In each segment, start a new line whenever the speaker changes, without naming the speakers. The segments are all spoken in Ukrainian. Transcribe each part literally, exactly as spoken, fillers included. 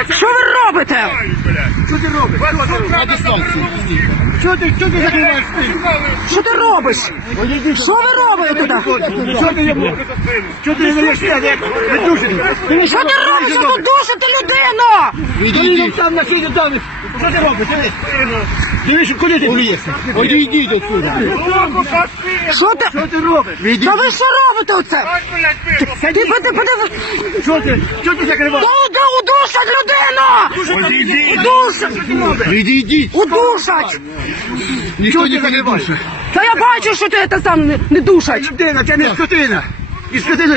Що ви робите?
Що ти робиш? На дистанції. Що ти, що ти закриваєш спину?
Що ти робиш? Що ви робите туди?
Що ти йому? Що ти не даєш п'ять? Не душити.
Що ти робиш? Що тут душите людину?
Відійдіть. Там на сіді там. Що ти робиш? Дивись, куди ти влієшся? Одійдіть отсюди.
Що ти?
Що ти робиш?
Та ви що робите оце? Ти подиви.
Що ти? Що ти закриваєш?
Та удушать людину! Удушать!
Відійдіть.
Удушать!
Ніхто не душить.
Та я бачу, що ти це сам не, не душать.
Людина, це не скотина. І скотина.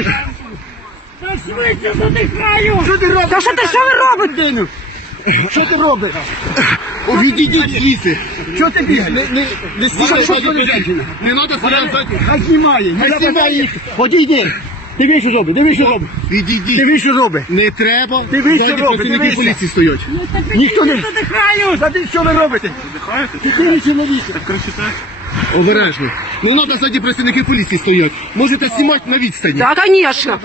Що ти робиш?
Та що ти, що ви робите?
Людину. Що ти робиш? Відійдіть звідси. Що ти бігаєш? Не, не, не
Що- що ти
робиш? Не треба стріляти. Хай знімає. Не знімає. Подійди. Диви, що робить, диви, що робить. Відійдіть. Диви, що робить. Не треба. Диви, що робить. Диви, поліції стоять. Ніхто не... Задихаю. Зади, що ви робите? Чотири чоловіки. Так кричите. Обережно. Не треба, ззаді працівники поліції стоять. Можете знімати на відстані.
Так, звісно.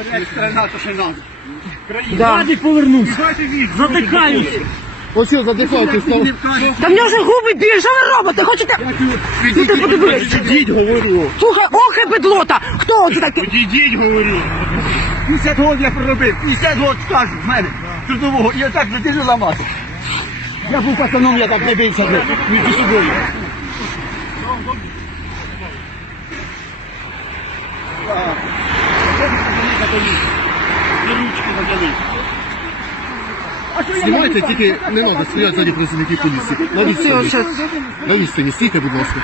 Да.
Повернусь. Задихаюсь. Ось що, задихайте.
Та в нього вже губи біль, що ви робите? Хочете? Ну ти подивись.
Відійдіть, говорю.
Слухай, ох і бедлота! Хто це такий?
Відійдіть, говорю. п'ятдесят років я проробив, п'ятдесят років стажу в мене, трудового, і отак людину ламати. Я був пацаном, я так не бився, між собою. Знімайте, тільки не треба стояти ззаді працівників поліції. На відстані. На відстані, стійте, будь ласка.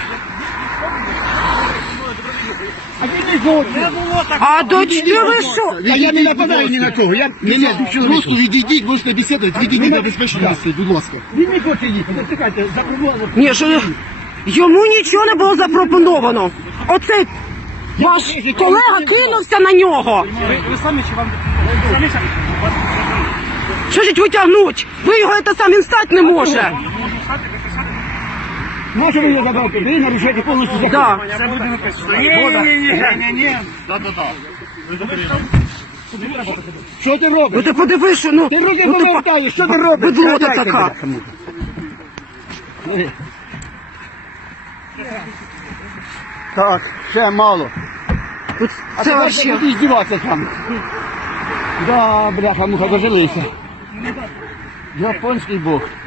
А до чого ви що?
Я не нападаю ні на кого. Я просто відійдіть, можете бесідувати, відійдіть на безпечне місце, будь ласка. Він не хоче їхати, чекайте, запропоновано.
Ні, що йому нічого не було запропоновано. Оцей ваш колега кинувся на нього.
Ви самі чи вам самі?
Що ж витягнуть? Ви його це сам, він стати не може.
Може ви його забрати? Ви нарушаєте повністю закон.
Да.
Це буде написано.
Ні, ні, ні, ні, ні. Що ти
Ну
робиш?
ти подивись, що ну.
Ти руки
ну, ти
повертаєш, що ти робиш?
Бедлота
Дайте
така.
мені. Так, ще мало.
Тут
А
Це
тепер
вообще.
будете здіватися там. Да, бляха, муха, дожилися. Японський бог.